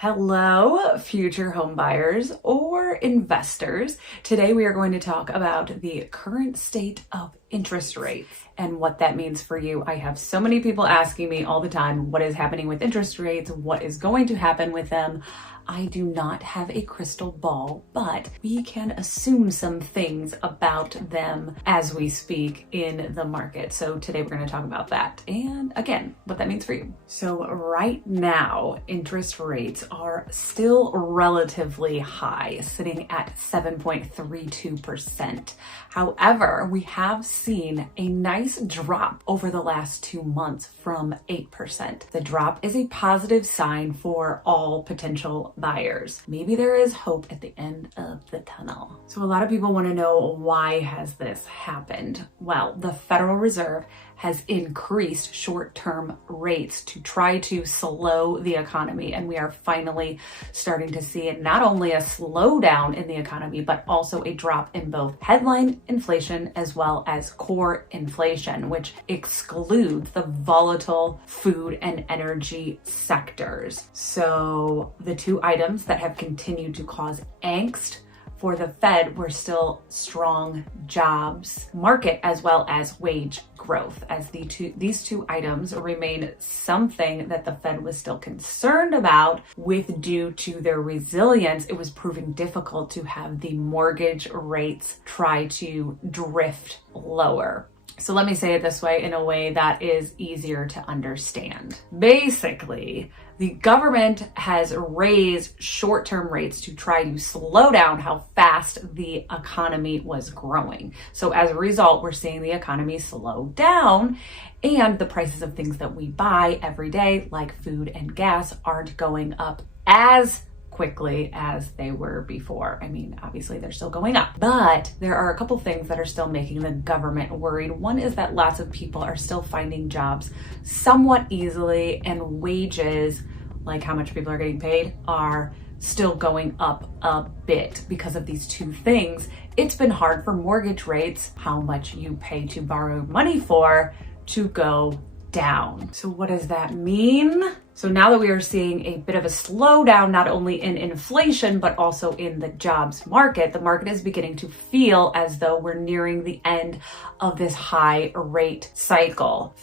Hello, future home buyers or investors. Today we are going to talk about the current state of interest rates and what that means for you. I have so many people asking me all the time, what is happening with interest rates? What is going to happen with them? I do not have a crystal ball, but we can assume some things about them as we speak in the market. So today we're going to talk about that and again, what that means for you. So right now, interest rates are still relatively high, sitting at 7.32%. However, we have seen a nice drop over the last 2 months from 8%. The drop is a positive sign for all potential buyers. Maybe there is hope at the end of the tunnel. So a lot of people want to know, why has this happened? Well, the Federal Reserve has increased short-term rates to try to slow the economy. And we are finally starting to see it, not only a slowdown in the economy, but also a drop in both headline inflation as well as core inflation, which excludes the volatile food and energy sectors. So the two items that have continued to cause angst for the Fed were still strong jobs market as well as wage growth, as these two items remain something that the Fed was still concerned about with due to their resilience. It was proving difficult to have the mortgage rates try to drift lower. So let me say it this way, in a way that is easier to understand. Basically, the government has raised short-term rates to try to slow down how fast the economy was growing. So as a result, we're seeing the economy slow down, and the prices of things that we buy every day, like food and gas, aren't going up as quickly as they were before. I mean, obviously they're still going up, but there are a couple things that are still making the government worried. One is that lots of people are still finding jobs somewhat easily, and wages, like how much people are getting paid, are still going up a bit because of these two things. It's been hard for mortgage rates, how much you pay to borrow money for, to go down. So what does that mean? So now that we are seeing a bit of a slowdown, not only in inflation, but also in the jobs market, the market is beginning to feel as though we're nearing the end of this high rate cycle.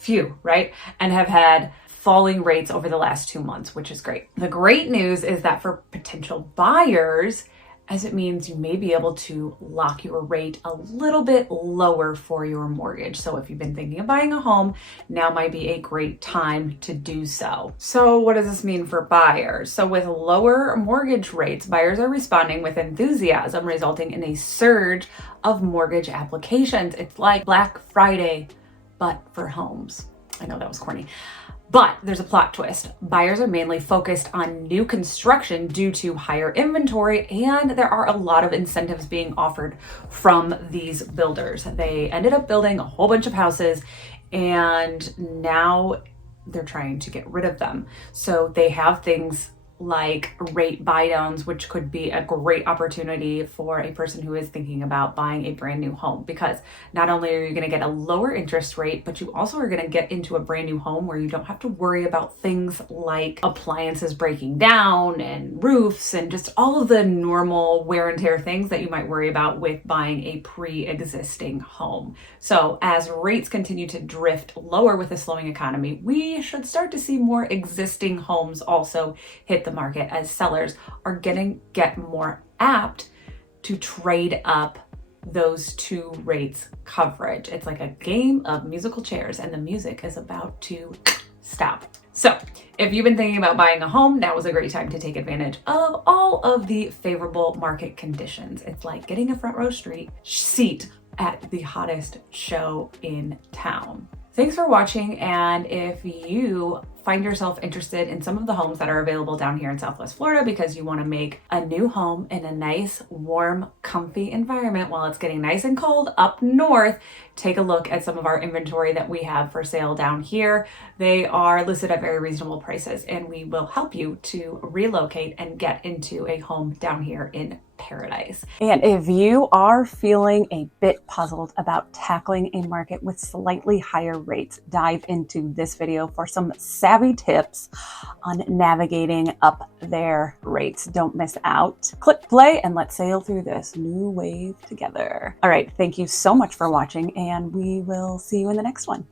Right? And have had falling rates over the last 2 months, which is great. The great news is that for potential buyers, as it means you may be able to lock your rate a little bit lower for your mortgage. So if you've been thinking of buying a home, now might be a great time to do so. So what does this mean for buyers? So with lower mortgage rates, buyers are responding with enthusiasm, resulting in a surge of mortgage applications. It's like Black Friday, but for homes. I know that was corny. But there's a plot twist. Buyers are mainly focused on new construction due to higher inventory, and there are a lot of incentives being offered from these builders. They ended up building a whole bunch of houses, and now they're trying to get rid of them. So they have things like rate buy downs, which could be a great opportunity for a person who is thinking about buying a brand new home, because not only are you going to get a lower interest rate, but you also are going to get into a brand new home where you don't have to worry about things like appliances breaking down and roofs and just all of the normal wear and tear things that you might worry about with buying a pre-existing home. So as rates continue to drift lower with a slowing economy, we should start to see more existing homes also hit the market, as sellers are get more apt to trade up those two rates coverage. It's like a game of musical chairs, and the music is about to stop. So if you've been thinking about buying a home, now is a great time to take advantage of all of the favorable market conditions. It's like getting a front row seat at the hottest show in town. Thanks for watching, and if you find yourself interested in some of the homes that are available down here in Southwest Florida because you want to make a new home in a nice, warm, comfy environment while it's getting nice and cold up north, take a look at some of our inventory that we have for sale down here. They are listed at very reasonable prices, and we will help you to relocate and get into a home down here in paradise. And if you are feeling a bit puzzled about tackling a market with slightly higher rates, dive into this video for some savvy tips on navigating up their rates. Don't miss out. Click play and let's sail through this new wave together. All right, thank you so much for watching, and we will see you in the next one.